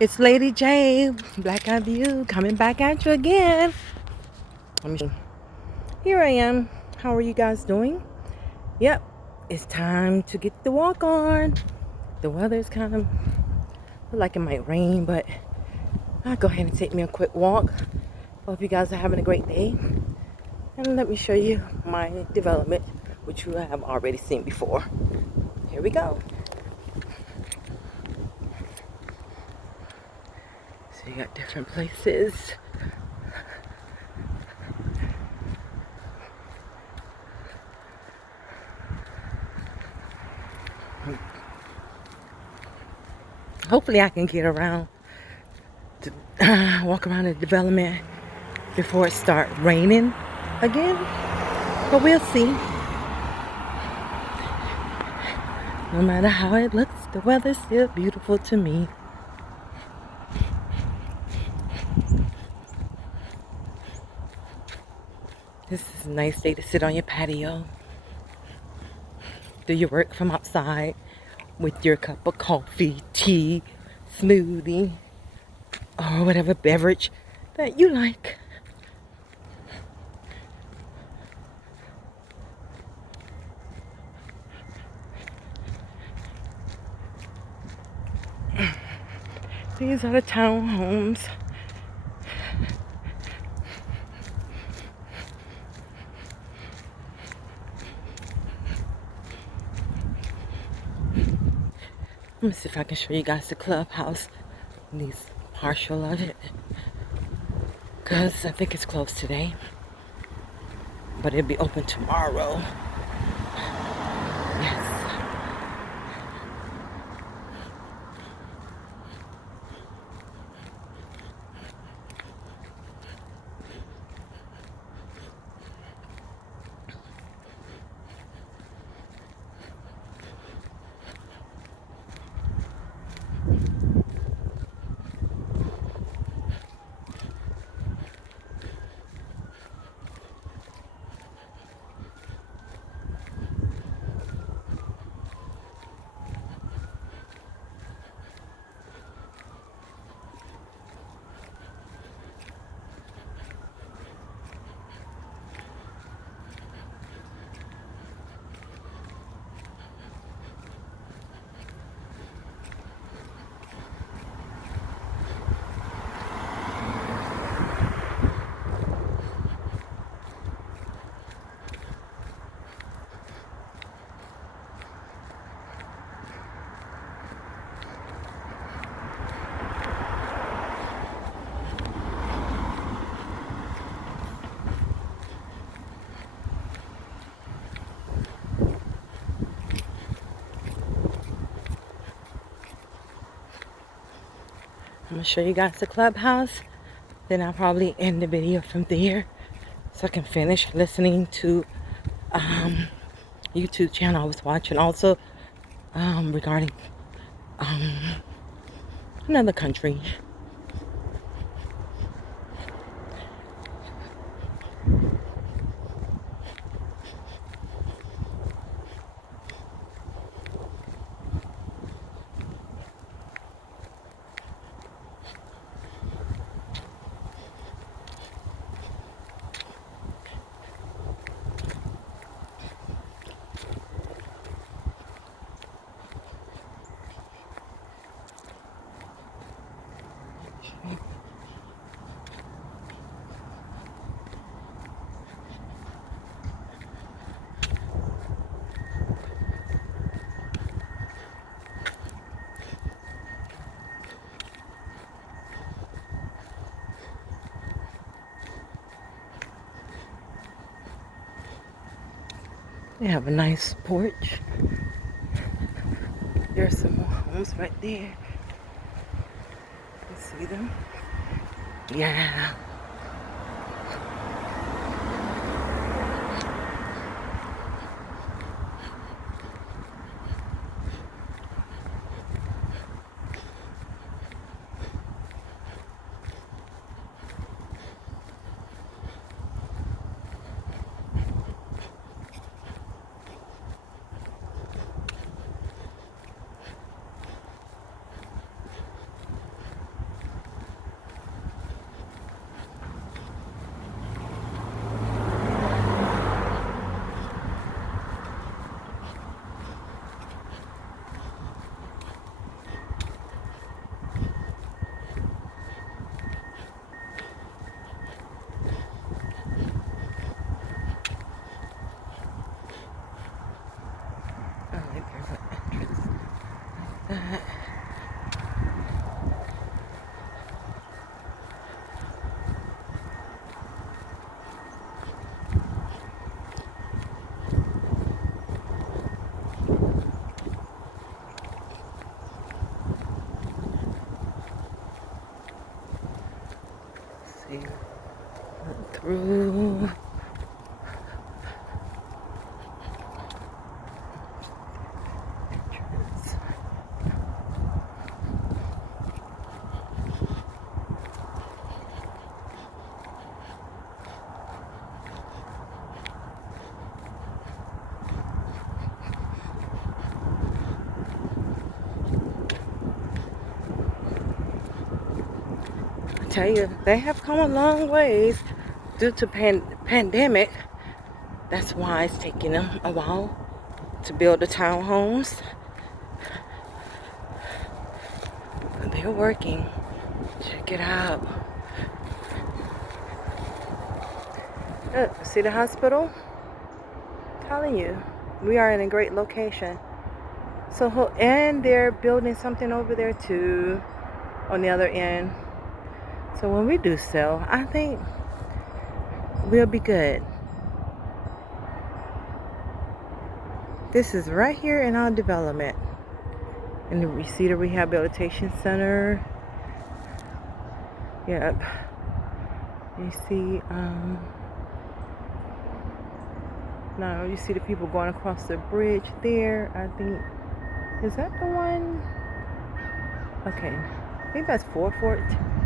It's Lady J, Black Eye View, coming back at you again. Let me see. Here I am. How are you guys doing? Yep, it's time to get the walk on. The weather's kind of like it might rain, but I'll go ahead and take me a quick walk. Hope you guys are having a great day. And let me show you my development, which you have already seen before. Here we go. So you got different places. Hopefully I can get around to walk around the development before it starts raining again. But we'll see. No matter how it looks, the weather's still beautiful to me. This is a nice day to sit on your patio. Do your work from outside with your cup of coffee, tea, smoothie, or whatever beverage that you like. These are the townhomes. Let me see if I can show you guys the clubhouse. At least partial of it. Because I think it's closed today. But it'll be open tomorrow. Yes. I'm going to show you guys the clubhouse. Then I'll probably end the video from there so I can finish listening to YouTube channel I was watching. Also regarding another country. They have a nice porch. There's some more homes right there. You see them? Yeah. see. Look through. Entrance. I tell you, they have come a long ways due to pandemic. That's why it's taking them a while to build the townhomes. But they're working. Check it out. Look, see the hospital? I'm telling you, we are in a great location. So, and they're building something over there too, on the other end. So when we do sell, I think we'll be good. This is right here in our development, in the Reseda Rehabilitation Center. Yep. You see, no, you see the people going across the bridge there. I think, is that the one? Okay, I think that's 414.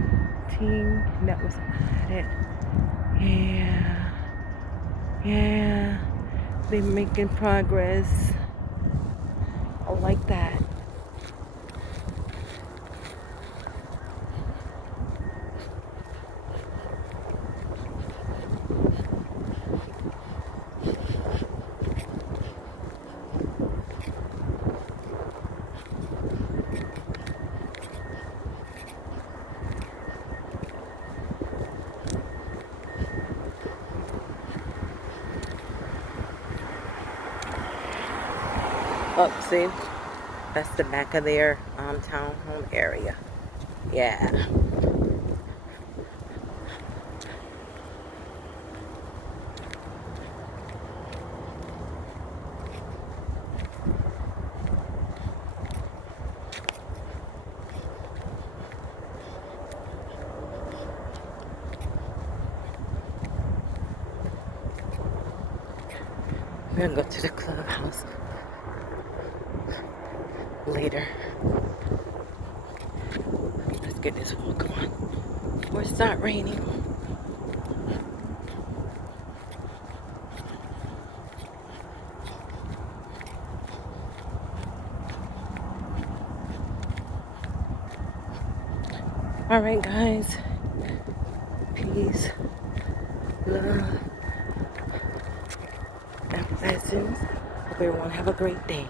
That was it. Yeah, they're making progress. I like that. Oh, see, that's the back of their townhome area. Yeah. We're gonna go to the clubhouse later. Let's get this walk on before it starts raining. All right, guys. Peace, love, and blessings. Hope everyone have a great day.